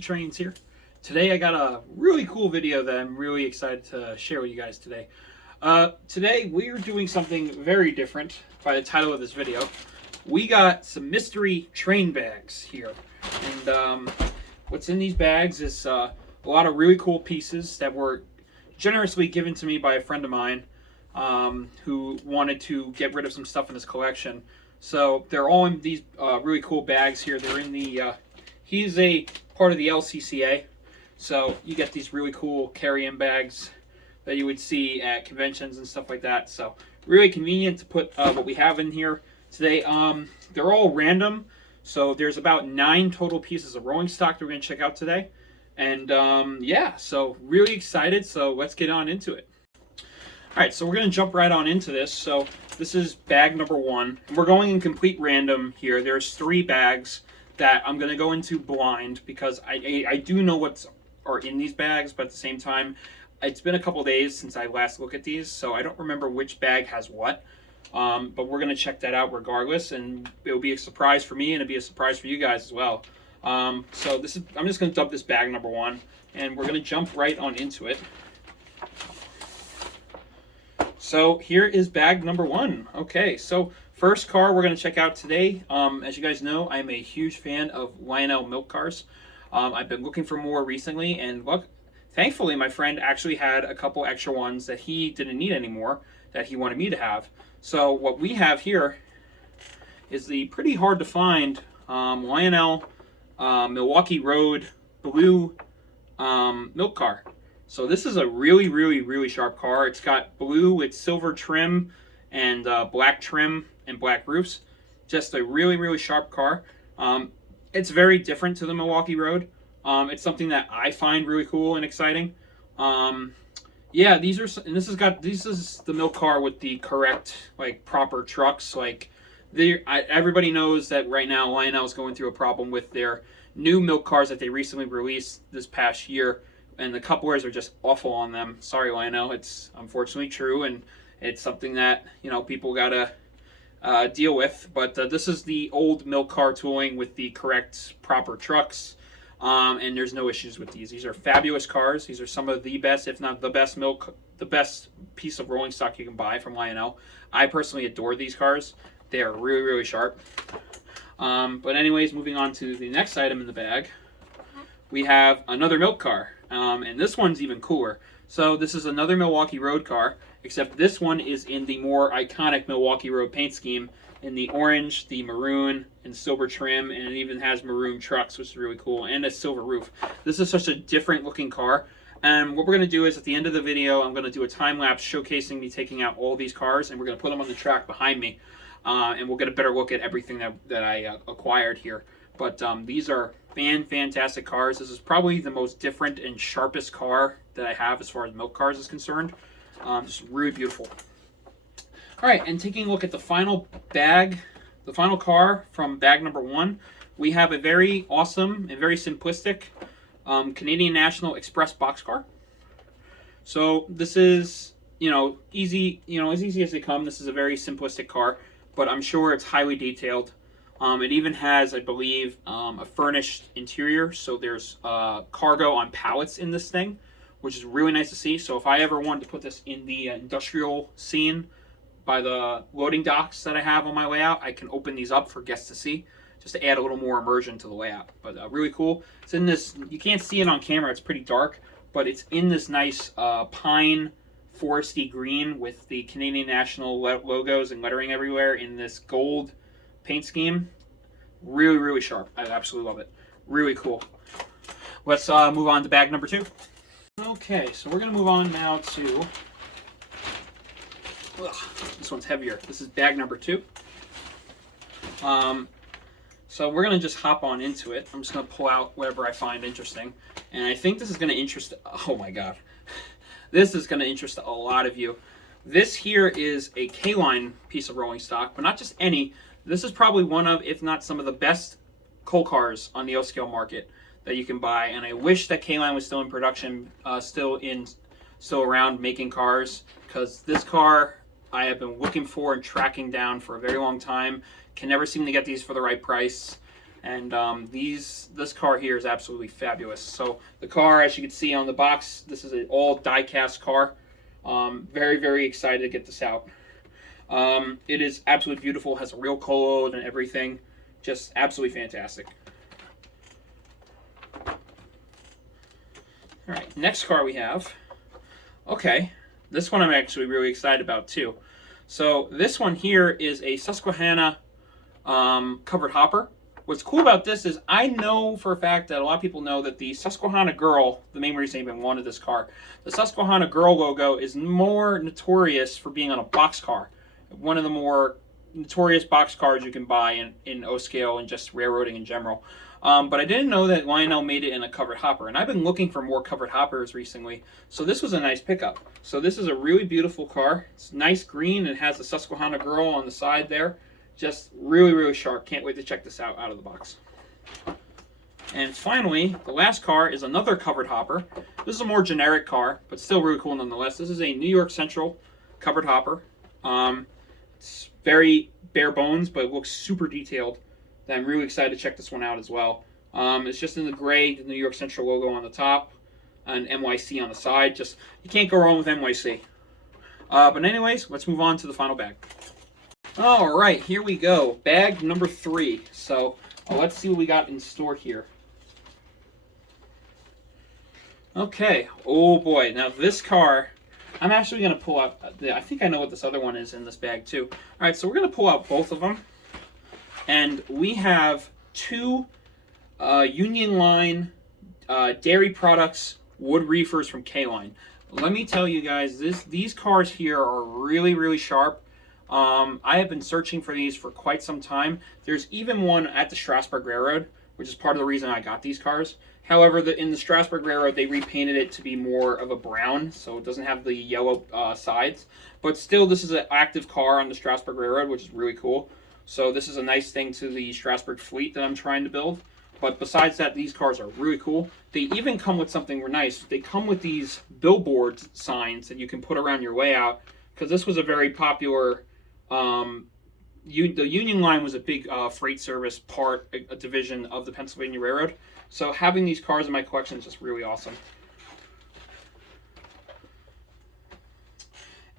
Trains here. Today I got a really cool video that I'm really excited to share with you guys today. Today we're doing something very different by the title of this video. We got some mystery train bags here. And what's in these bags is a lot of really cool pieces that were generously given to me by a friend of mine who wanted to get rid of some stuff in his collection. So they're all in these really cool bags here. They're in the, he's a part of the LCCA. So you get these really cool carry-in bags that you would see at conventions and stuff like that. So really convenient to put what we have in here today. They're all random. So there's about 9 total pieces of rolling stock that we're going to check out today. And yeah, so really excited. So let's get on into it. All right, so we're going to jump right on into this. So this is bag number 1. We're going in complete random here. There's 3 bags that I'm going to go into blind because I do know what's are in these bags, but at the same time, it's been a couple days since I last looked at these, so I don't remember which bag has what. But we're going to check that out regardless, and it'll be a surprise for me, and it'll be a surprise for you guys as well. So this is, I'm just going to dump this bag number 1, and we're going to jump right on into it. So here is bag number 1. Okay, so first car we're going to check out today. As you guys know, I'm a huge fan of Lionel milk cars. I've been looking for more recently, and look, thankfully my friend actually had a couple extra ones that he didn't need anymore that he wanted me to have. So what we have here is the pretty hard to find Lionel Milwaukee Road blue milk car. So this is a really sharp car. It's got blue with silver trim and black trim and black roofs. Just a really sharp car. It's very different to the Milwaukee Road. It's something that I find really cool and exciting. Yeah, these are, and this is the milk car with the correct, like, proper trucks. Like, everybody knows that right now Lionel is going through a problem with their new milk cars that they recently released this past year, and the couplers are just awful on them. Sorry, Lionel, it's unfortunately true, and it's something that, you know, people gotta deal with. But this is the old milk car tooling with the correct proper trucks, and there's no issues with these. These are fabulous cars. These are some of the best, if not the best piece of rolling stock you can buy from Lionel. I personally adore these cars. They are really sharp. But anyways, moving on to the next item in the bag, we have another milk car, and this one's even cooler. So this is another Milwaukee Road car, except this one is in the more iconic Milwaukee Road paint scheme in the orange, the maroon, and silver trim, and it even has maroon trucks, which is really cool, and a silver roof. This is such a different looking car, and what we're going to do is at the end of the video, I'm going to do a time-lapse showcasing me taking out all these cars, and we're going to put them on the track behind me, and we'll get a better look at everything that I acquired here. But these are fantastic cars. This is probably the most different and sharpest car that I have as far as milk cars is concerned. Just really beautiful. All right, and taking a look at the final bag, the final car from bag number 1, we have a very awesome and very simplistic Canadian National Express boxcar. So this is, you know, easy, you know, as easy as they come. This is a very simplistic car, but I'm sure it's highly detailed. It even has, I believe, a furnished interior. So there's cargo on pallets in this thing, which is really nice to see. So if I ever wanted to put this in the industrial scene by the loading docks that I have on my way out, I can open these up for guests to see, just to add a little more immersion to the layout. But really cool. It's in this, you can't see it on camera, it's pretty dark, but it's in this nice pine foresty green with the Canadian National logos and lettering everywhere in this gold paint scheme. Really sharp. I absolutely love it. Really cool. Let's move on to bag number 2. Okay, so we're going to move on now to, this one's heavier. This is bag number 2. So we're going to just hop on into it. I'm just going to pull out whatever I find interesting. And I think this is going to interest, oh my god. This is going to interest a lot of you. This here is a K-Line piece of rolling stock, but not just any. This is probably one of, if not some of the best coal cars on the O-scale market that you can buy. And I wish that K-Line was still in production, still around making cars, because this car I have been looking for and tracking down for a very long time. Can never seem to get these for the right price. And this car here is absolutely fabulous. So the car, as you can see on the box, this is an all die-cast car. Very, very excited to get this out. It is absolutely beautiful, has a real coil and everything. Just absolutely fantastic. All right, next car we have. Okay, this one I'm actually really excited about too. So this one here is a Susquehanna covered hopper. What's cool about this is I know for a fact that a lot of people know that the Susquehanna Girl, the main reason I even wanted this car, the Susquehanna Girl logo is more notorious for being on a box car. One of the more notorious box cars you can buy in O-scale and just railroading in general. But I didn't know that Lionel made it in a covered hopper, and I've been looking for more covered hoppers recently, so this was a nice pickup. So this is a really beautiful car. It's nice green and has the Susquehanna Girl on the side there. Just really, really sharp. Can't wait to check this out of the box. And finally, the last car is another covered hopper. This is a more generic car, but still really cool nonetheless. This is a New York Central covered hopper. It's very bare bones, but it looks super detailed. And I'm really excited to check this one out as well. It's just in the gray, the New York Central logo on the top, and NYC on the side. Just, you can't go wrong with NYC. But anyways, let's move on to the final bag. All right, here we go. Bag number 3. So let's see what we got in store here. Okay. Oh boy. Now this car, I'm actually going to pull out. I think I know what this other one is in this bag too. All right, so we're going to pull out both of them, and we have 2 Union Line dairy products wood reefers from K-Line. Let me tell you guys, these cars here are really, really sharp. I have been searching for these for quite some time. There's even one at the Strasburg Railroad, which is part of the reason I got these cars. However, in the Strasburg Railroad, they repainted it to be more of a brown, so it doesn't have the yellow sides. But still, this is an active car on the Strasburg Railroad, which is really cool. So this is a nice thing to the Strasburg fleet that I'm trying to build. But besides that, these cars are really cool. They even come with something nice. They come with these billboard signs that you can put around your layout, because this was a very popular... the Union Line was a big freight service a division of the Pennsylvania Railroad. So having these cars in my collection is just really awesome.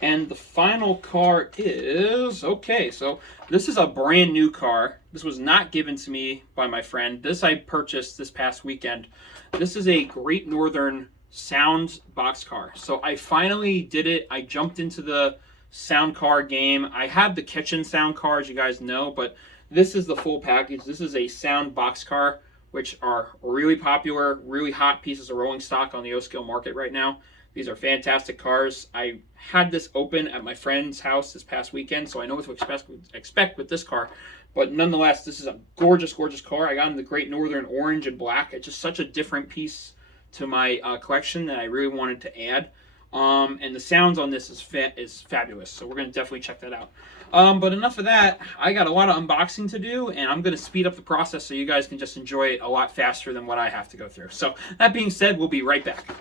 And the final car is, okay, so this is a brand new car. This was not given to me by my friend. This I purchased this past weekend. This is a Great Northern Sound boxcar. So I finally did it. I jumped into the sound car game. I have the kitchen sound car, as you guys know, but this is the full package. This is a sound boxcar, which are really popular, really hot pieces of rolling stock on the O-scale market right now. These are fantastic cars. I had this open at my friend's house this past weekend, so I know what to expect with this car. But nonetheless, this is a gorgeous, gorgeous car. I got in the Great Northern orange and black. It's just such a different piece to my collection that I really wanted to add. And the sounds on this is fabulous, so we're going to definitely check that out. But enough of that. I got a lot of unboxing to do, and I'm going to speed up the process so you guys can just enjoy it a lot faster than what I have to go through. So that being said, we'll be right back.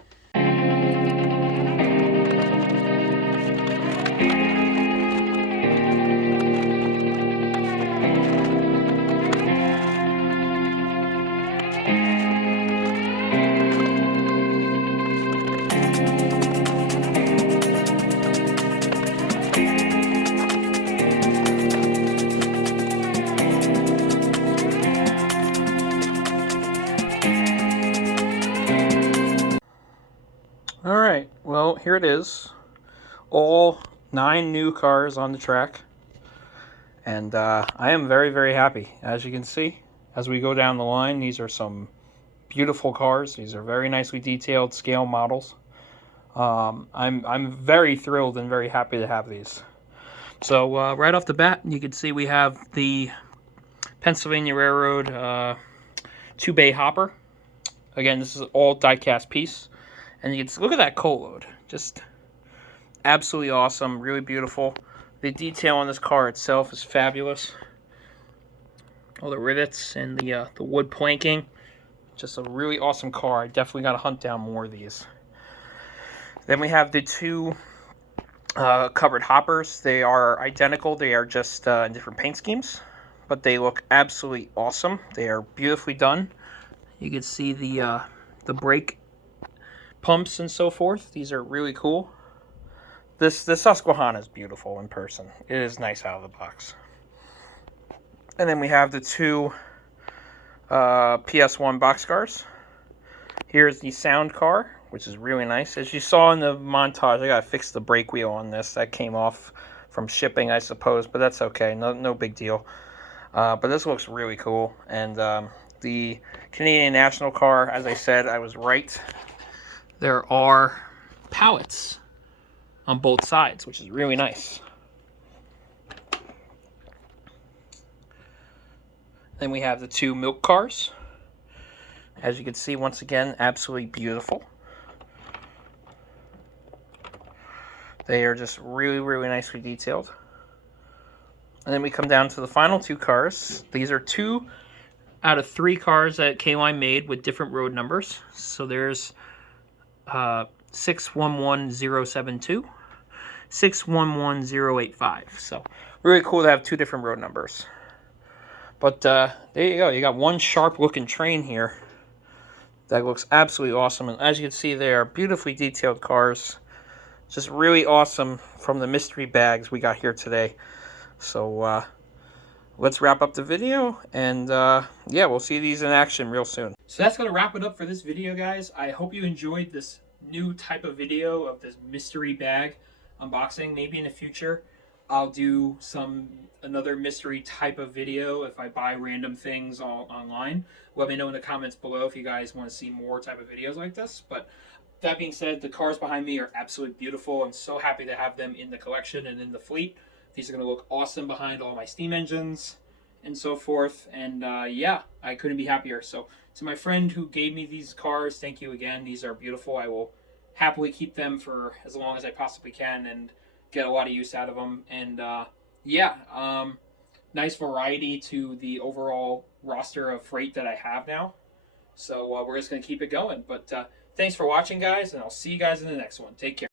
All right, well, here it is. All 9 new cars on the track. And I am very, very happy. As you can see, as we go down the line, these are some beautiful cars. These are very nicely detailed scale models. I'm very thrilled and very happy to have these. So right off the bat, you can see we have the Pennsylvania Railroad 2-bay hopper. Again, this is all die-cast piece. And you can look at that coal load. Just absolutely awesome, really beautiful. The detail on this car itself is fabulous. All the rivets and the wood planking. Just a really awesome car. I definitely got to hunt down more of these. Then we have the 2 covered hoppers. They are identical. They are just in different paint schemes. but they look absolutely awesome. They are beautifully done. You can see the brake pumps and so forth. These are really cool. The Susquehanna is beautiful in person. It is nice out of the box. And then we have the two PS1 boxcars. Here's the sound car, which is really nice. As you saw in the montage, I gotta fix the brake wheel on this. That came off from shipping, I suppose, but that's okay. No big deal. But this looks really cool. And the Canadian National car, as I said, I was right. There are pallets on both sides, which is really nice. Then we have the two milk cars. As you can see, once again, absolutely beautiful. They are just really, really nicely detailed. And then we come down to the final two cars. These are 2 out of 3 cars that K-Line made with different road numbers. So there's 611072, 611085. So really cool to have 2 different road numbers. But there you go. You got one sharp looking train here that looks absolutely awesome. And as you can see, they are beautifully detailed cars. Just really awesome from the mystery bags we got here today. So let's wrap up the video, and yeah, we'll see these in action real soon. So that's going to wrap it up for this video, guys. I hope you enjoyed this new type of video of this mystery bag unboxing. Maybe in the future I'll do another mystery type of video if I buy random things online. Let me know in the comments below if you guys want to see more type of videos like this. But that being said, the cars behind me are absolutely beautiful. I'm so happy to have them in the collection and in the fleet. These are going to look awesome behind all my steam engines and so forth. And yeah, I couldn't be happier. So to my friend who gave me these cars, thank you again. These are beautiful. I will happily keep them for as long as I possibly can and get a lot of use out of them. And yeah, nice variety to the overall roster of freight that I have now. So we're just going to keep it going. But thanks for watching, guys, and I'll see you guys in the next one. Take care.